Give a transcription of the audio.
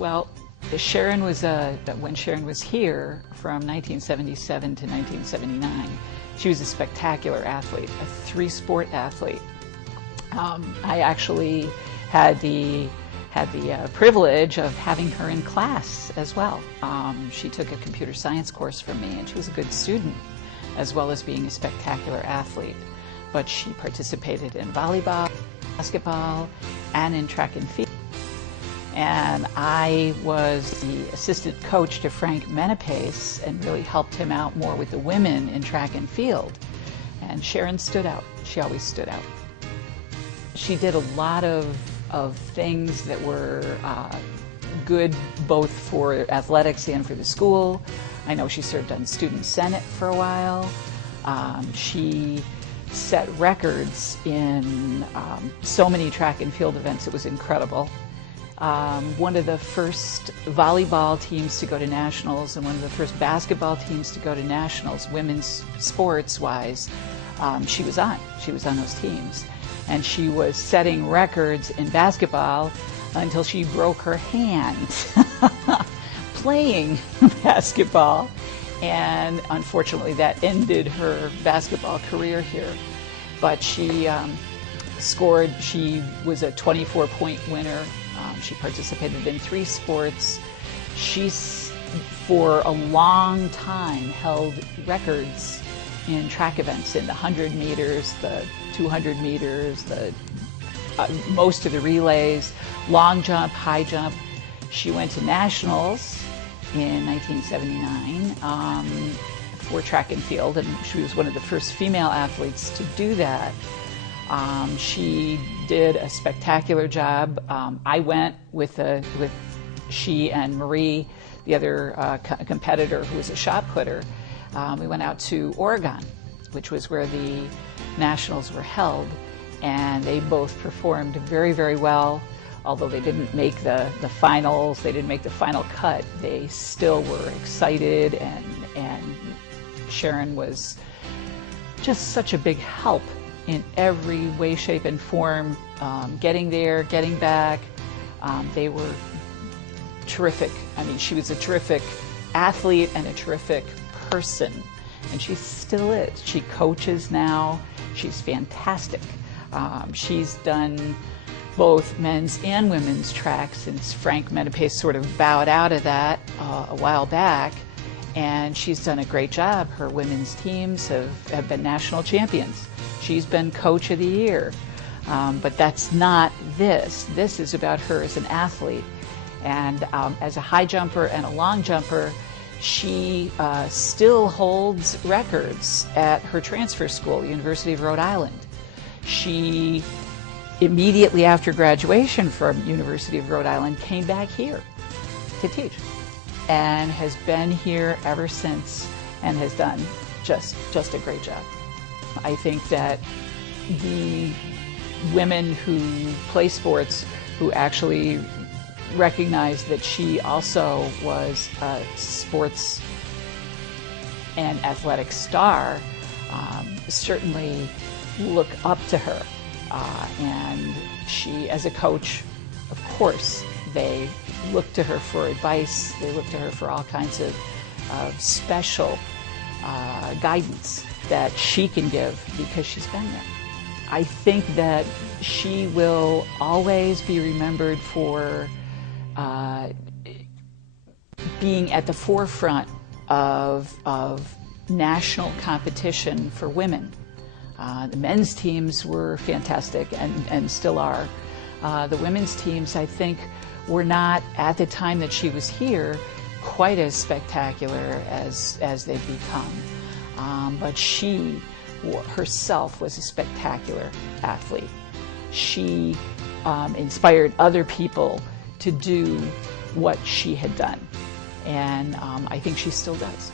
Well, when Sharon was here from 1977 to 1979, she was a spectacular athlete, a three-sport athlete. I actually had the privilege of having her in class as well. She took a computer science course from me, and she was a good student, as well as being a spectacular athlete. But she participated in volleyball, basketball, and in track and field. And I was the assistant coach to Frank Menapace and really helped him out more with the women in track and field. And Sharon stood out. She always stood out. She did a lot of things that were good both for athletics and for the school. I know she served on Student Senate for a while. She set records in so many track and field events. It was incredible. One of the first volleyball teams to go to nationals and one of the first basketball teams to go to nationals, women's sports-wise, she was on those teams. And she was setting records in basketball until she broke her hand playing basketball. And unfortunately, that ended her basketball career here. But she scored, she was a 24-point winner. She participated in 3 sports. She's, for a long time, held records in track events, in the 100 meters, the 200 meters, most of the relays, long jump, high jump. She went to nationals in 1979 for track and field, and she was one of the first female athletes to do that. She did a spectacular job. I went with she and Marie, the other competitor who was a shot putter. We went out to Oregon, which was where the nationals were held, and they both performed very, very well. Although they didn't make the finals, they didn't make the final cut, they still were excited, and Sharon was just such a big help in every way, shape, and form, getting there, getting back. They were terrific. I mean, she was a terrific athlete and a terrific person, and she still is. She coaches now. She's fantastic. She's done both men's and women's track since Frank Menapace sort of bowed out of that a while back, and she's done a great job. Her women's teams have been national champions. She's been coach of the year, but that's not this. This is about her as an athlete, and as a high jumper and a long jumper, she still holds records at her transfer school, the University of Rhode Island. She, immediately after graduation from University of Rhode Island, came back here to teach and has been here ever since and has done just a great job. I think that the women who play sports, who actually recognize that she also was a sports and athletic star, certainly look up to her. And she, as a coach, of course, they look to her for advice. They look to her for all kinds of special guidance that she can give because she's been there. I think that she will always be remembered for being at the forefront of national competition for women. The men's teams were fantastic and still are. The women's teams, I think, were not, at the time that she was here, quite as spectacular as they've become. But she herself was a spectacular athlete. She inspired other people to do what she had done, and I think she still does.